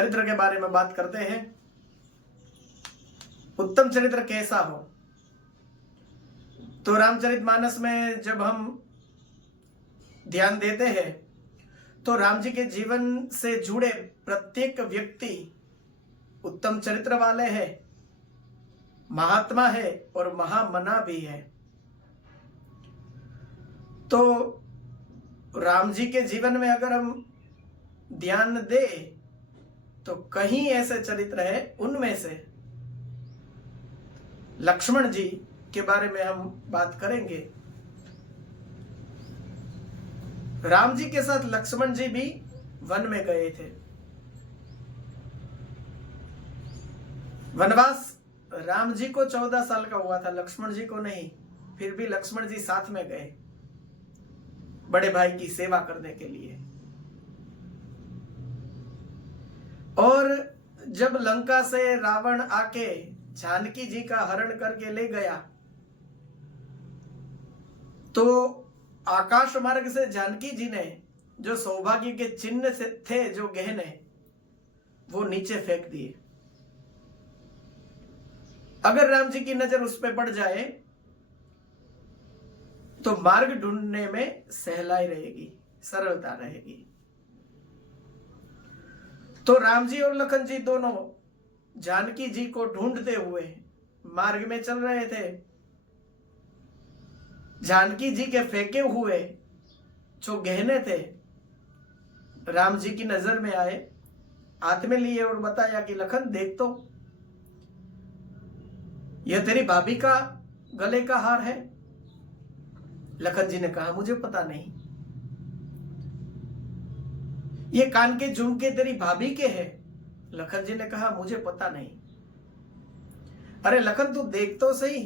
चरित्र के बारे में बात करते हैं। उत्तम चरित्र कैसा हो? तो रामचरितमानस में जब हम ध्यान देते हैं तो राम जी के जीवन से जुड़े प्रत्येक व्यक्ति उत्तम चरित्र वाले हैं, महात्मा है और महामना भी है। तो राम जी के जीवन में अगर हम ध्यान दें तो कहीं ऐसे चरित्र है, उनमें से लक्ष्मण जी के बारे में हम बात करेंगे। राम जी के साथ लक्ष्मण जी भी वन में गए थे। वनवास राम जी को 14 साल का हुआ था, लक्ष्मण जी को नहीं। फिर भी लक्ष्मण जी साथ में गए बड़े भाई की सेवा करने के लिए। और जब लंका से रावण आके जानकी जी का हरण करके ले गया तो आकाश मार्ग से जानकी जी ने जो सौभाग्य के चिन्ह से थे, जो गहने, वो नीचे फेंक दिए। अगर राम जी की नजर उस पर पड़ जाए तो मार्ग ढूंढने में सहलाई रहेगी, सरलता रहेगी। तो राम जी और लखन जी दोनों जानकी जी को ढूंढते हुए मार्ग में चल रहे थे। जानकी जी के फेंके हुए जो गहने थे राम जी की नजर में आए, हाथ में लिए और बताया कि लखन देख तो, यह तेरी भाभी का गले का हार है। लखन जी ने कहा मुझे पता नहीं। ये कान के झुमके तेरी भाभी के हैं। लखन जी ने कहा मुझे पता नहीं। अरे लखन तू देख तो सही,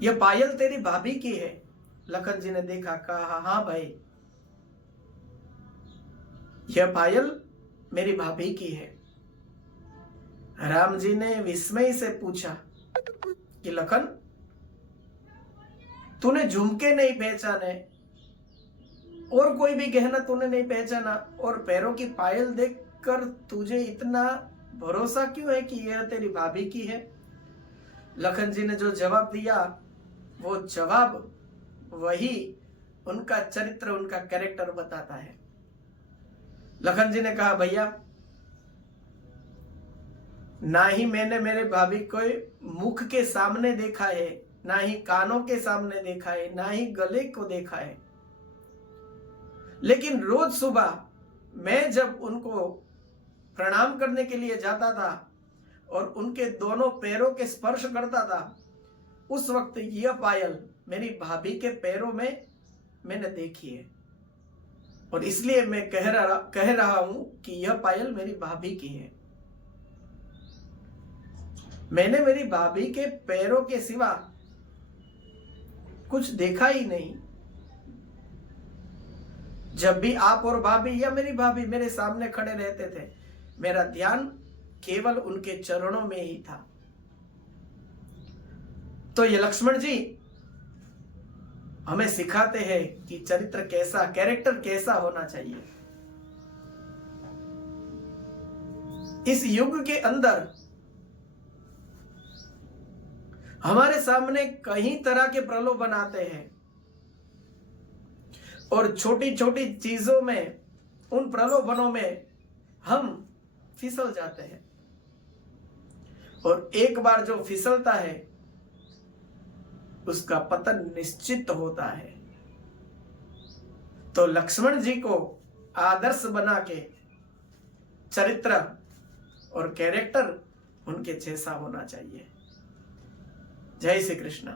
ये पायल तेरी भाभी की है। लखन जी ने देखा, कहा हाँ भाई, यह पायल मेरी भाभी की है। राम जी ने विस्मय से पूछा कि लखन तूने झुमके नहीं पहचाने और कोई भी गहना तूने नहीं पहचाना और पैरों की पायल देखकर तुझे इतना भरोसा क्यों है कि यह तेरी भाभी की है? लखन जी ने जो जवाब दिया वो जवाब वही उनका चरित्र, उनका कैरेक्टर बताता है। लखन जी ने कहा भैया, ना ही मैंने मेरे भाभी को मुख के सामने देखा है, ना ही कानों के सामने देखा है, ना ही गले को देखा है, लेकिन रोज सुबह मैं जब उनको प्रणाम करने के लिए जाता था और उनके दोनों पैरों के स्पर्श करता था, उस वक्त यह पायल मेरी भाभी के पैरों में मैंने देखी है और इसलिए मैं कह रहा हूं कि यह पायल मेरी भाभी की है। मैंने मेरी भाभी के पैरों के सिवा कुछ देखा ही नहीं। जब भी आप और भाभी या मेरी भाभी मेरे सामने खड़े रहते थे, मेरा ध्यान केवल उनके चरणों में ही था। तो ये लक्ष्मण जी हमें सिखाते हैं कि चरित्र कैसा, कैरेक्टर कैसा होना चाहिए। इस युग के अंदर हमारे सामने कई तरह के प्रलोभन आते हैं और छोटी छोटी चीजों में, उन प्रलोभनों में हम फिसल जाते हैं और एक बार जो फिसलता है उसका पतन निश्चित होता है। तो लक्ष्मण जी को आदर्श बना के चरित्र और कैरेक्टर उनके जैसा होना चाहिए। जय श्री कृष्ण।